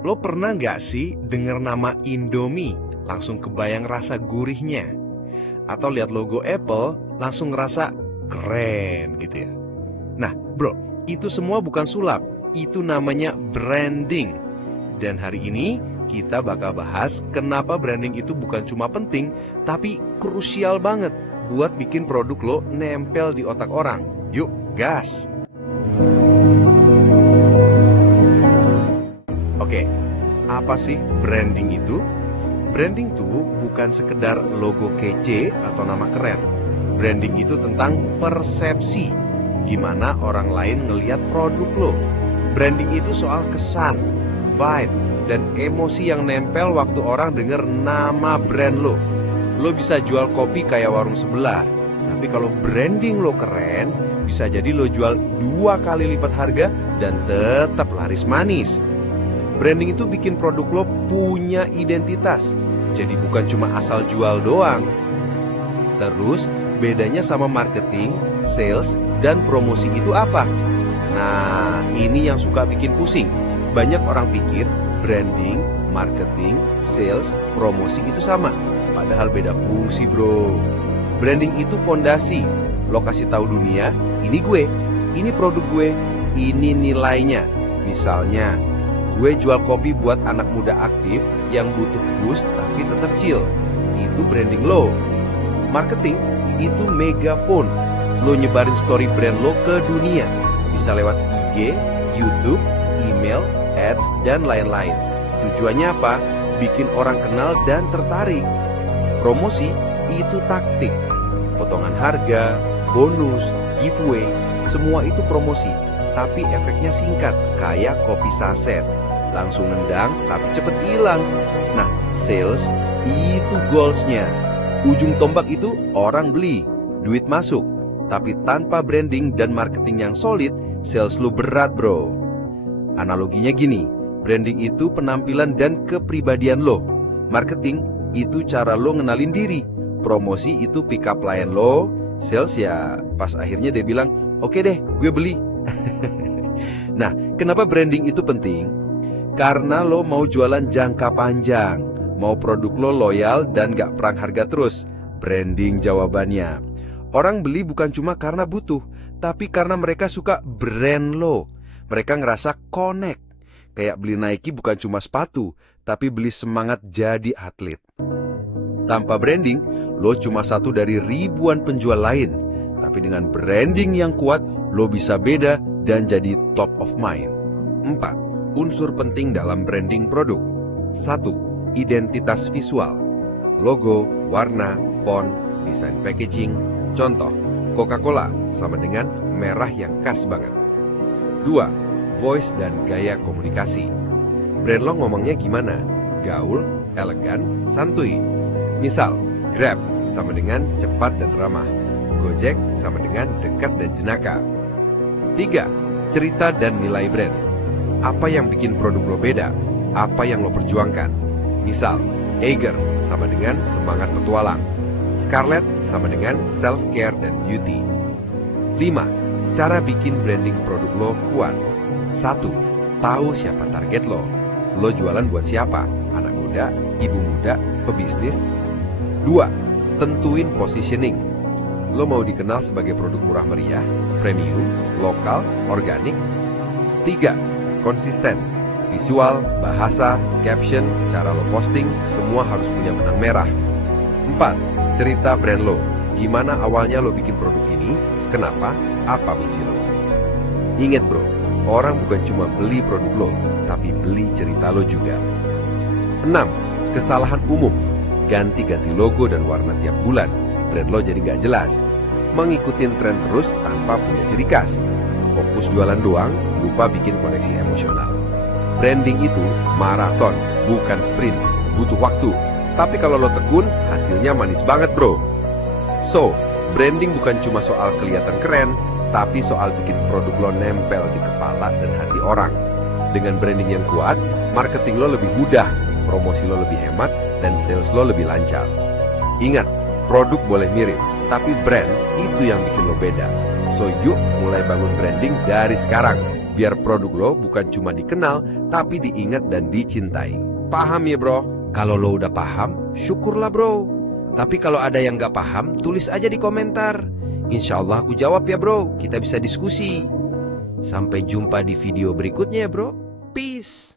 Lo pernah nggak sih denger nama Indomie, langsung kebayang rasa gurihnya? Atau lihat logo Apple, langsung ngerasa keren gitu ya? Nah bro, itu semua bukan sulap, itu namanya branding. Dan hari ini kita bakal bahas kenapa branding itu bukan cuma penting, tapi krusial banget buat bikin produk lo nempel di otak orang. Yuk, gas! Oke, apa sih branding itu? Branding tuh bukan sekedar logo kece atau nama keren. Branding itu tentang persepsi, gimana orang lain ngelihat produk lo. Branding itu soal kesan, vibe, dan emosi yang nempel waktu orang denger nama brand lo. Lo bisa jual kopi kayak warung sebelah, tapi kalau branding lo keren, bisa jadi lo jual 2 kali lipat harga dan tetap laris manis. Branding itu bikin produk lo punya identitas, jadi bukan cuma asal jual doang. Terus bedanya sama marketing, sales, dan promosi itu apa? Nah, ini yang suka bikin pusing. Banyak orang pikir branding, marketing, sales, promosi itu sama, padahal beda fungsi bro. Branding itu fondasi. Lo kasih tahu dunia, ini gue, ini produk gue, ini nilainya. Misalnya, gue jual kopi buat anak muda aktif yang butuh boost tapi tetap chill. Itu branding lo. Marketing itu megaphone. Lo nyebarin story brand lo ke dunia. Bisa lewat IG, YouTube, email, ads, dan lain-lain. Tujuannya apa? Bikin orang kenal dan tertarik. Promosi itu taktik. Potongan harga, bonus, giveaway, semua itu promosi. Tapi efeknya singkat, kayak kopi saset. Langsung nendang, tapi cepet hilang. Nah, sales itu goalsnya. Ujung tombak itu orang beli, duit masuk. Tapi tanpa branding dan marketing yang solid, sales lu berat bro. Analoginya gini, branding itu penampilan dan kepribadian lo. Marketing itu cara lo ngenalin diri. Promosi itu pick up klien lo. Sales ya pas akhirnya dia bilang, oke deh gue beli. Nah, kenapa branding itu penting? Karena lo mau jualan jangka panjang, mau produk lo loyal dan gak perang harga terus. Branding jawabannya. Orang beli bukan cuma karena butuh, tapi karena mereka suka brand lo. Mereka ngerasa connect. Kayak beli Nike bukan cuma sepatu, tapi beli semangat jadi atlet. Tanpa branding, lo cuma satu dari ribuan penjual lain. Tapi dengan branding yang kuat, lo bisa beda dan jadi top of mind. 4. Unsur penting dalam branding produk. 1. Identitas visual. Logo, warna, font, desain packaging. Contoh, Coca-Cola sama dengan merah yang khas banget. 2. Voice dan gaya komunikasi. Brand lo ngomongnya gimana? Gaul, elegan, santuy. Misal, Grab sama dengan cepat dan ramah. Gojek sama dengan dekat dan jenaka. 3. Cerita dan nilai brand. Apa yang bikin produk lo beda? Apa yang lo perjuangkan? Misal, Eiger sama dengan semangat petualang. Scarlett sama dengan self-care dan beauty. 5. Cara bikin branding produk lo kuat. 1. Tahu siapa target lo. Lo jualan buat siapa? Anak muda, ibu muda, pebisnis. 2. Tentuin positioning. Lo mau dikenal sebagai produk murah meriah, premium, lokal, organik. 3. Konsisten. Visual, bahasa, caption, cara lo posting, semua harus punya benang merah. 4. Cerita brand lo. Gimana awalnya lo bikin produk ini? Kenapa? Apa misi lo? Ingat bro, orang bukan cuma beli produk lo, tapi beli cerita lo juga. 6. Kesalahan umum. Ganti-ganti logo dan warna tiap bulan. Brand lo jadi gak jelas. Mengikutin tren terus tanpa punya ciri khas. Fokus jualan doang, lupa bikin koneksi emosional. Branding itu maraton, bukan sprint. Butuh waktu. Tapi kalau lo tekun, hasilnya manis banget bro. So, branding bukan cuma soal kelihatan keren, tapi soal bikin produk lo nempel di kepala dan hati orang. Dengan branding yang kuat, marketing lo lebih mudah, promosi lo lebih hemat, dan sales lo lebih lancar. Ingat, produk boleh mirip, tapi brand itu yang bikin lo beda. So yuk mulai bangun branding dari sekarang, biar produk lo bukan cuma dikenal, tapi diingat dan dicintai. Paham ya bro? Kalau lo udah paham, syukurlah bro. Tapi kalau ada yang gak paham, tulis aja di komentar. Insya Allah aku jawab ya bro, kita bisa diskusi. Sampai jumpa di video berikutnya ya bro. Peace.